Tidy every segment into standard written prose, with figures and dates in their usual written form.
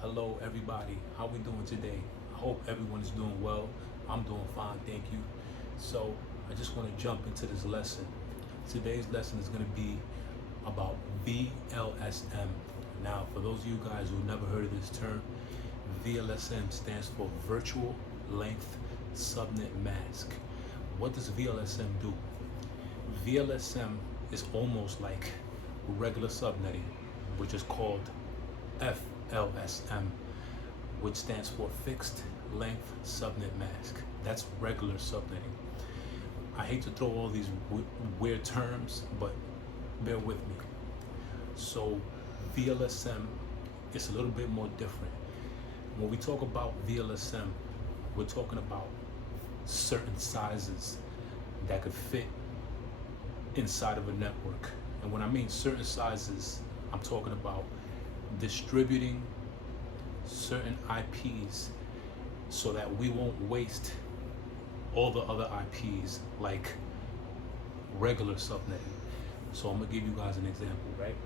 Hello everybody, how we doing today? I hope everyone is doing well. I'm doing fine, thank you. So I just want to jump into this lesson. Today's lesson is going to be about VLSM. Now, for those of you guys who never heard of this term, VLSM stands for Virtual Length Subnet Mask. What does VLSM do? VLSM is almost like regular subnetting, which is called VLSM, which stands for Fixed Length Subnet Mask. That's regular subnetting. I hate to throw all these weird terms, but bear with me. So VLSM is a little bit more different. When we talk about VLSM, we're talking about certain sizes that could fit inside of a network. And when I mean certain sizes, I'm talking about distributing certain IPs so that we won't waste all the other IPs like regular subnetting. So I'm gonna give you guys an example, right?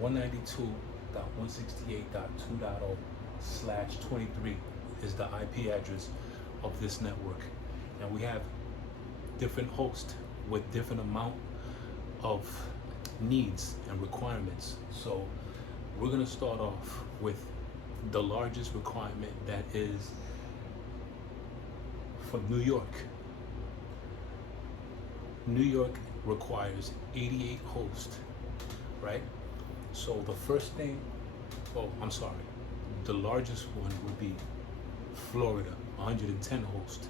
192.168.2.0/23 is the IP address of this network. And we have different hosts with different amount of needs and requirements. So we're going to start off with the largest requirement, that is for New York. New York requires 88 hosts, right? So the first thing, the largest one would be Florida, 110 hosts.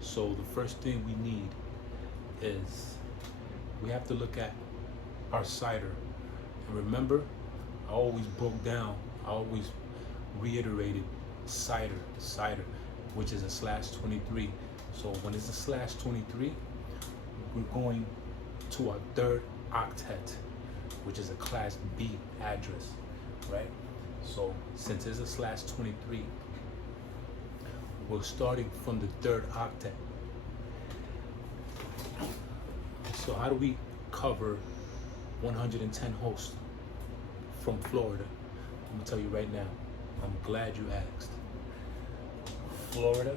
So the first thing we need is we have to look at our CIDR. And remember, I always reiterated CIDR, which is a /23. So when it's a /23, we're going to our third octet, which is a class B address, right? So since it's a /23, we're starting from the third octet. So how do we cover 110 hosts from Florida? I'm gonna tell you right now. I'm glad you asked. Florida,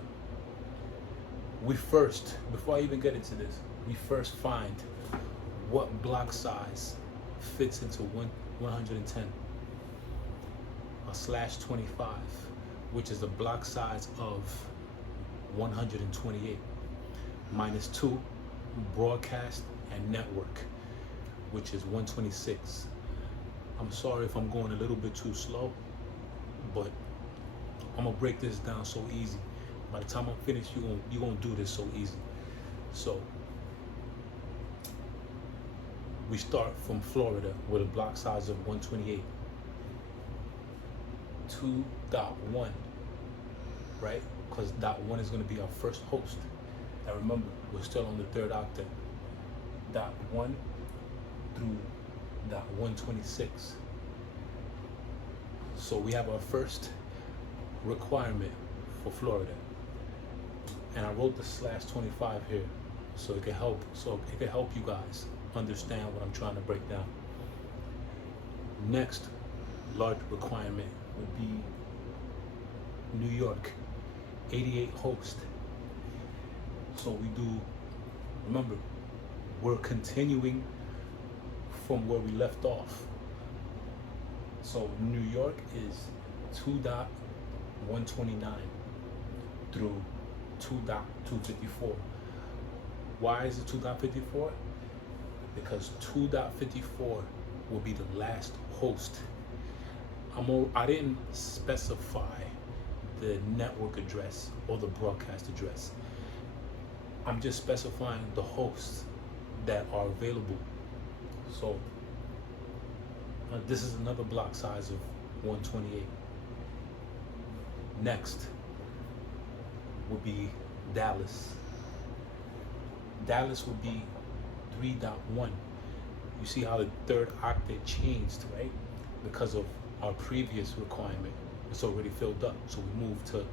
before I even get into this, we first find what block size fits into 110. A /25, which is the block size of 128, minus 2 broadcast and network, which is 126. I'm sorry if I'm going a little bit too slow, but I'm gonna break this down so easy. By the time I'm finished, you're gonna do this so easy. So we start from Florida with a block size of 128. 2.1, right? Because .1 is gonna be our first host. Now remember, we're still on the third octet. .1 through .126. So we have our first requirement for Florida. And I wrote the /25 here so it can help you guys understand what I'm trying to break down. Next large requirement would be New York, 88 hosts. So remember, we're continuing from where we left off. So New York is 2.129 through 2.254. Why is it 2.54? Because 2.54 will be the last host. I didn't specify the network address or the broadcast address. I'm just specifying the hosts that are available. So this is another block size of 128. Next would be Dallas. Dallas would be 3.1. You see how the third octet changed, right? Because of our previous requirement. It's already filled up, so we moved to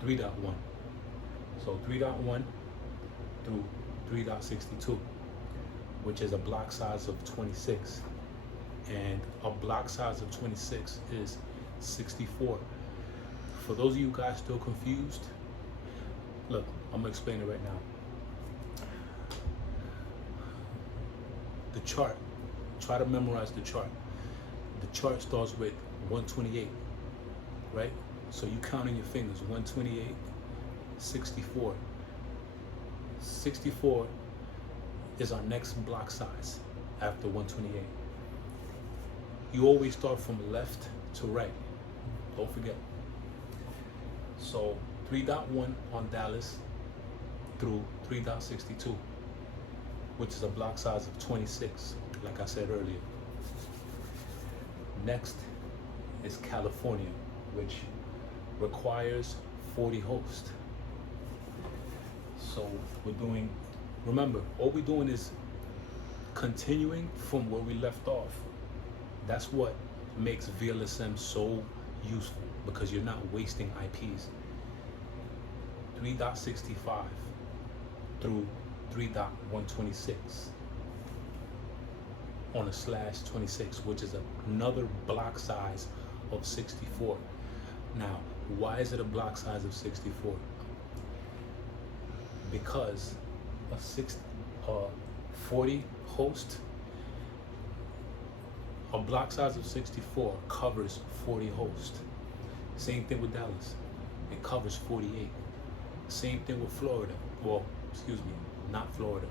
3.1. So 3.1 through 3.62, which is a block size of 26. and a block size of 26 is 64. For those of you guys still confused, look, I'm gonna explain it right now. The chart, try to memorize the chart. The chart starts with 128, right? So you count on your fingers, 128, 64. 64 is our next block size after 128. You always start from left to right, don't forget. So 3.1 on Dallas through 3.62, which is a block size of 26, like I said earlier. Next is California, which requires 40 hosts. So we're doing, remember, all we're doing is continuing from where we left off. That's what makes VLSM so useful, because you're not wasting IPs. 3.65 through 3.126 on a /26, which is another block size of 64. Now, why is it a block size of 64? Because a 40 host, a block size of 64 covers 40 hosts. Same thing with Dallas, it covers 48. Same thing with Florida. Well, excuse me, not Florida.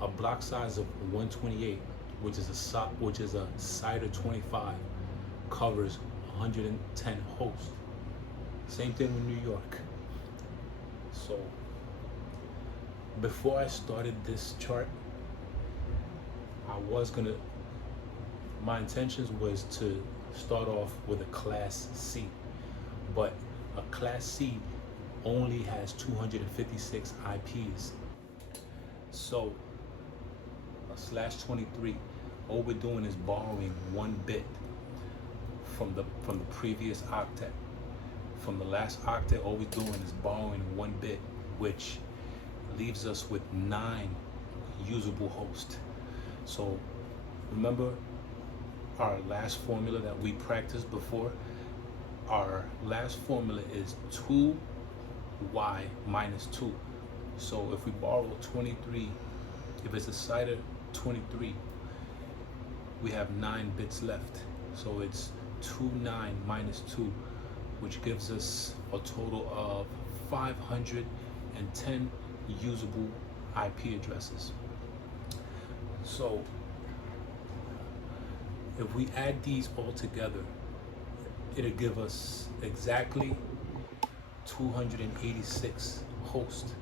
A block size of 128, which is a CIDR 25, covers 110 hosts. Same thing with New York. So before I started this chart, my intentions was to start off with a Class C, but a Class C only has 256 IPs. So a /23, all we're doing is borrowing 1 bit from the previous octet. From the last octet, all we're doing is borrowing 1 bit, which leaves us with 9 usable hosts. So remember our last formula that we practiced before? Our last formula is 2y minus 2. So if we borrow 23, if it's a CIDR 23, we have 9 bits left. So it's 29 minus 2, which gives us a total of 510 usable IP addresses. So if we add these all together, it'll give us exactly 286 hosts.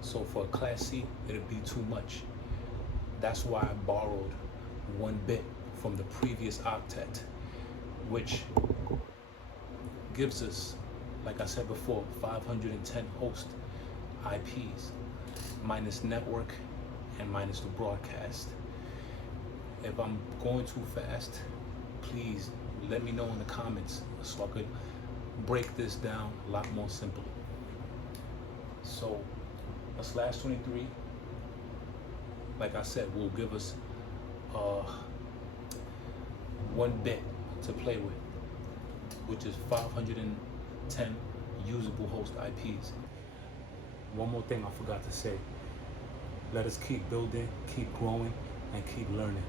So for a Class C, it'll be too much. That's why I borrowed 1 bit from the previous octet, which gives us, like I said before, 510 host IPs, minus network and minus the broadcast. If I'm going too fast, please let me know in the comments so I could break this down a lot more simply. So a /23, like I said, will give us 1 bit to play with, which is 510 usable host IPs. One more thing I forgot to say. Let us keep building, keep growing, and keep learning.